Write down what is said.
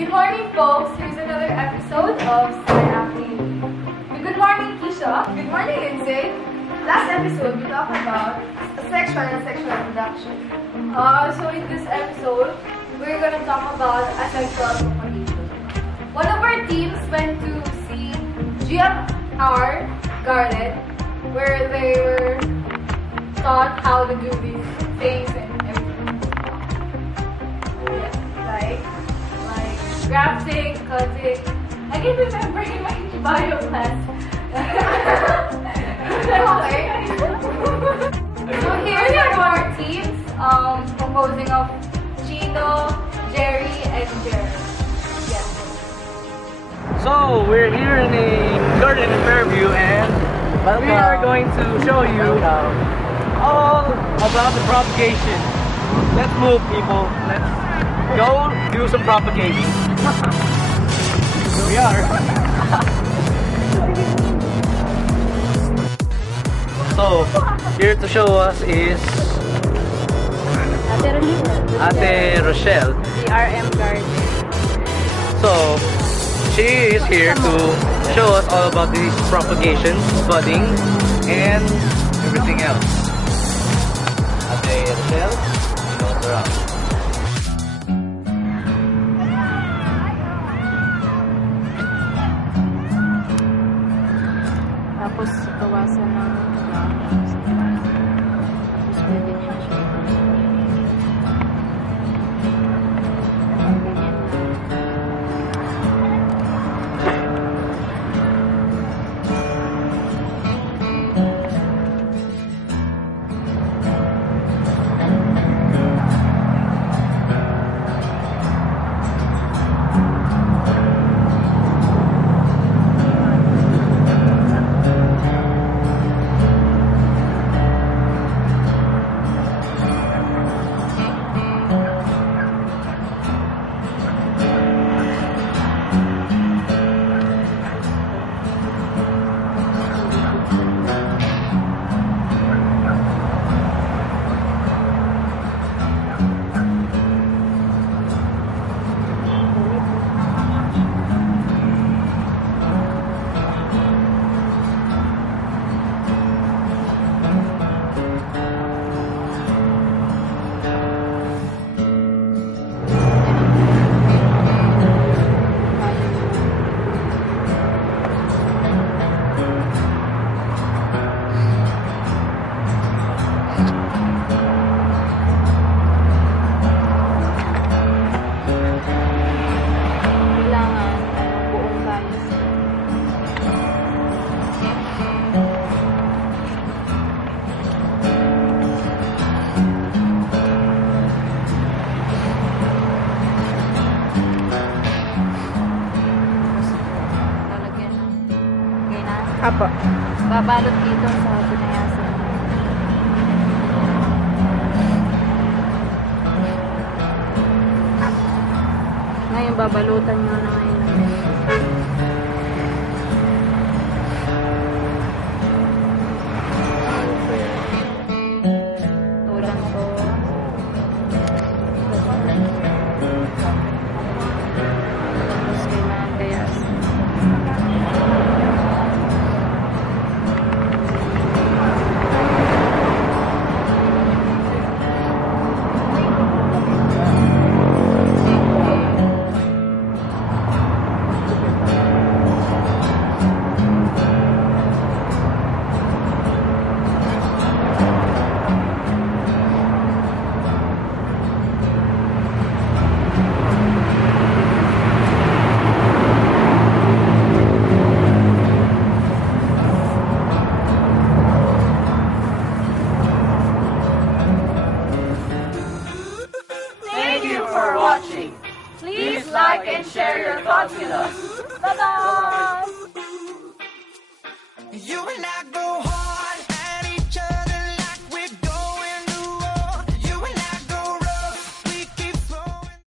Good morning, folks. Here's another episode of Sky Acting. Good morning, Keisha. Good morning, Lindsay. Last episode, we talked about sexual and sexual reproduction. So in this episode, we're gonna talk about asexual propagation. One of our teams went to see GMR Garden, where they were taught how to do these things and everything. Yeah, like grafting, cutting. I can remember in my bio class. Okay. So here are our teams, composing of Chino, Jerry, and Jared. Yes. So we're here in a garden in Fairview, and we are going to show you all about the propagation. Let's move, people. Let's go do some propagation. Here we are. So here to show us is Ate Rochelle. The RM Garden. So she is here to show us all about these propagations, budding, and everything else. Ate Rochelle, shows around. Tapos bawasan ng tapos pwede niya siya. Apo. Babalot dito sa pinayasan. Ngayon babalutan nyo na ngayon.